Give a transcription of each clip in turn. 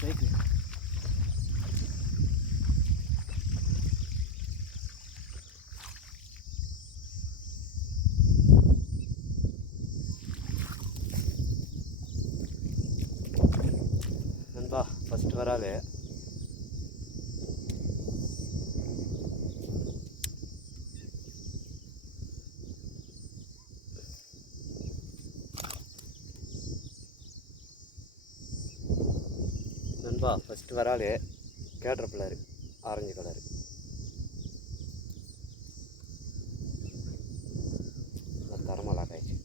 Cycle நண்பா first வராது. நண்பா ஃபஸ்ட்டு வராது கேட்ரப்பில்லர் ஆரஞ்சு கலரு. தரமாக லாக் ஆயிடுச்சு.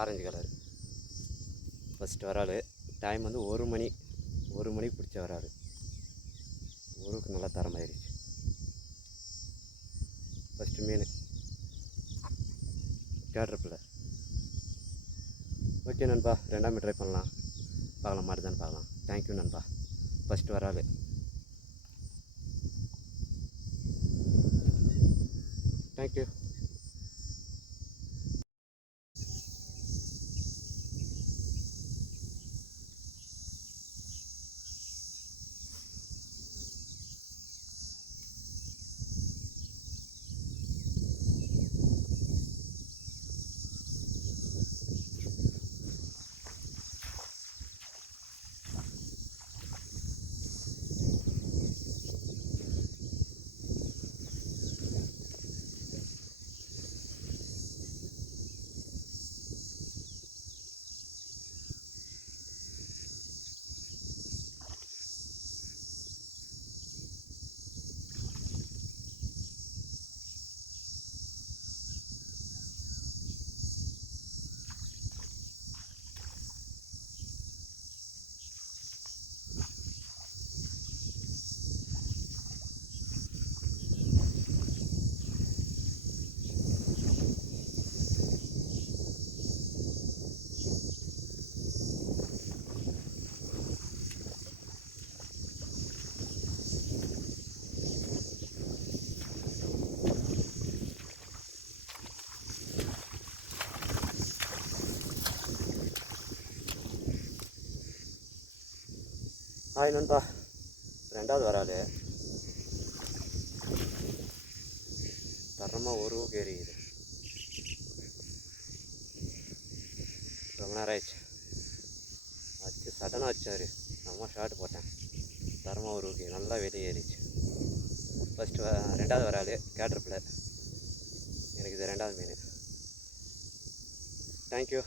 ஆரஞ்சு கலரு ஃபஸ்ட்டு வராது. டைம் வந்து ஒரு மணிக்கு பிடிச்ச வராது. ஊருக்கு நல்லா தரமாயிருச்சு. ஃபஸ்ட்டு மீன் கேட்ரப்பில்லர். ஓகே நண்பா, ரெண்டாமே ட்ரை பண்ணலாம், பார்க்கலாம் மாட்டுதான்னு பார்க்கலாம். தேங்க்யூ நண்பா. ஃபஸ்ட்டு வராது. தேங்க்யூ. ஹாய் நண்பா, ரெண்டாவது வராது. தரமாக ஒரு எரியுது. ரொம்ப நேரம் ஆயிடுச்சு. வச்சு சடனாக வச்சார். நம்ம ஷார்ட் போட்டேன். தரமாக ஒரு நல்லா வெளியேறிச்சு. ஃபஸ்ட்டு ரெண்டாவது வராது கேட்ரப்பில்லர். எனக்கு இது ரெண்டாவது மீன். தேங்க்யூ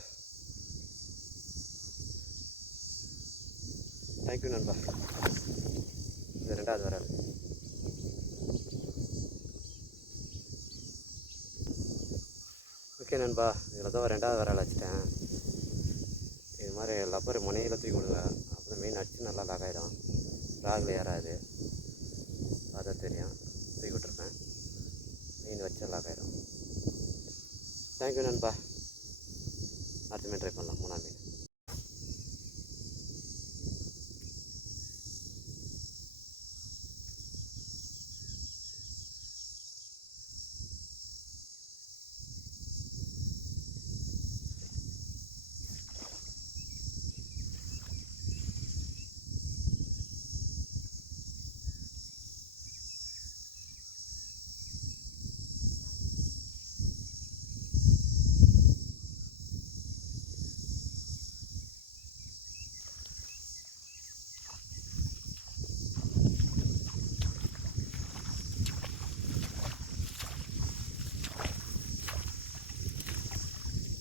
நண்பா. இது ரெண்டாவது வராது. ஓகே நண்பா, இதில் தான் ரெண்டாவது வரால் வச்சுட்டேன். இது மாதிரி லப்பர் முனையில் தூக்கி விடுவேன். அப்புறம் மீன் அடிச்சு நல்லா லாக் ஆகிடும். ராகில் ஏறாது, அதான் தெரியும். தூக்கி விட்டுருப்பேன், மீன் வச்சா லாக் ஆகிடும். தேங்க்யூ நண்பா. அடுத்த மீன் ட்ரை பண்ணலாம், மூணாம் மீன்.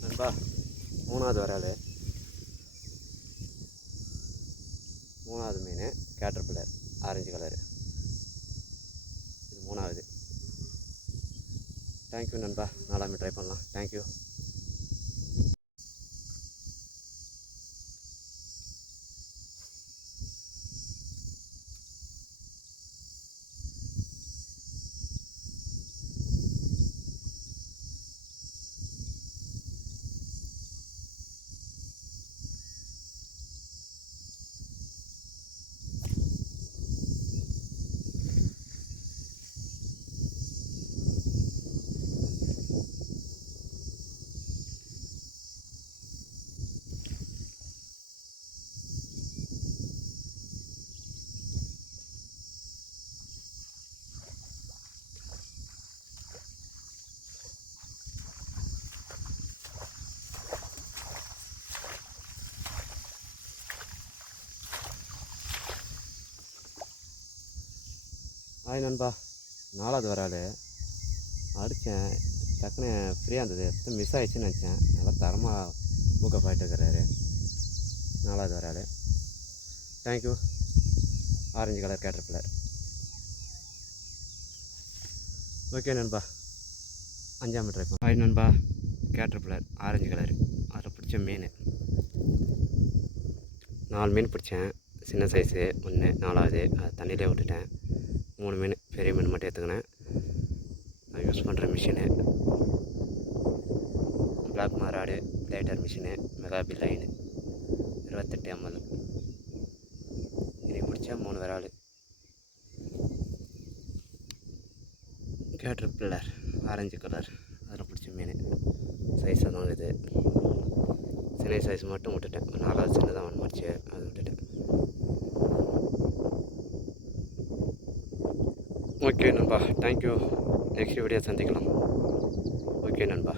நண்பா மூணாவது வரால். மூணாவது மீன் கேட்ரப்பில்லர் ஆரஞ்சு கலரு. இது மூணாவது. தேங்க்யூ நண்பா. நாலாமே ட்ரை பண்ணலாம். தேங்க்யூ. ஹாய் நண்பா. 4வது வரால் அடித்தேன். டக்குன்னு ஃப்ரீயாக இருந்தது, மிஸ் ஆகிடுச்சின்னு நினச்சேன். நல்லா தரமாக ஊக்கப் ஆகிட்டு இருக்கிறாரு 4வது வரால். Thank you. Orange colour caterpillar. Okay நண்பா, 5ஆம் ட்ரை. ஹாய் நண்பா. கேட்டர்பில்லர் ஆரஞ்சு கலரு, அதில் பிடிச்ச மீன் 4 மீன் பிடிச்சேன். சின்ன சைஸு 1, 4வது அது தண்ணியிலே விட்டுட்டேன். 3 மீன் பெரிய மீன் மட்டும் எடுத்துக்கினேன். நான் யூஸ் பண்ணுற மிஷினு பிளாக் மாராடு லைட்டர் மிஷினு, மெகாபி லைனு 28 ml. இன்னைக்கு பிடிச்சா 3 விரால். கேட்டர்பில்லர் ஆரஞ்சு கலர், அதில் பிடிச்ச மீன் சைஸாக தான் இது. சின்ன சைஸ் மட்டும் விட்டுட்டேன். 4வது சின்னதாக ஒன்று மாடிச்சு, அது விட்டுட்டேன். ஓகே நண்பா, தேங்க்யூ. நெக்ஸ்ட் வீடியோ சந்திக்கலாம். ஓகே நண்பா.